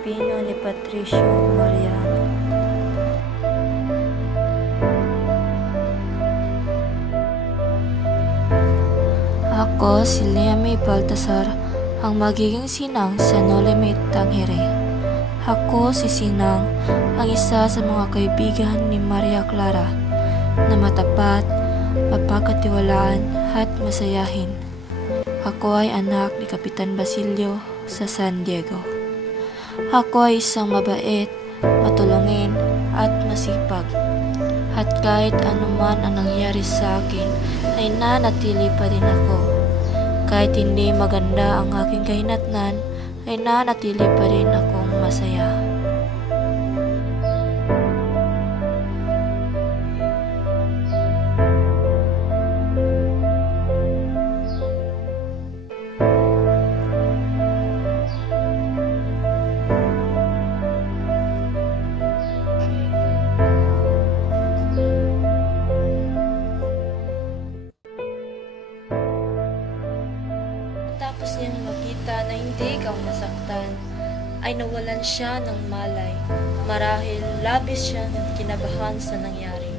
Pilipino ni Patricio Mariano. Ako si Lea May Baltasar, ang magiging sinang sa No Limit Tangere. Ako si Sinang, ang isa sa mga kaibigan ni Maria Clara na matapat, mapagkatiwalaan at masayahin. Ako ay anak ni Kapitan Basilio sa San Diego. Ako ay isang mabait, matulungin at masipag. At kahit anuman ang nangyari sa akin, ay nanatili pa din ako. Kahit hindi maganda ang aking kahinatnan, ay nanatili pa rin akong masaya. Tapos niyang makita na hindi ikaw nasaktan, ay nawalan siya ng malay. Marahil labis siya ng kinabahan sa nangyari.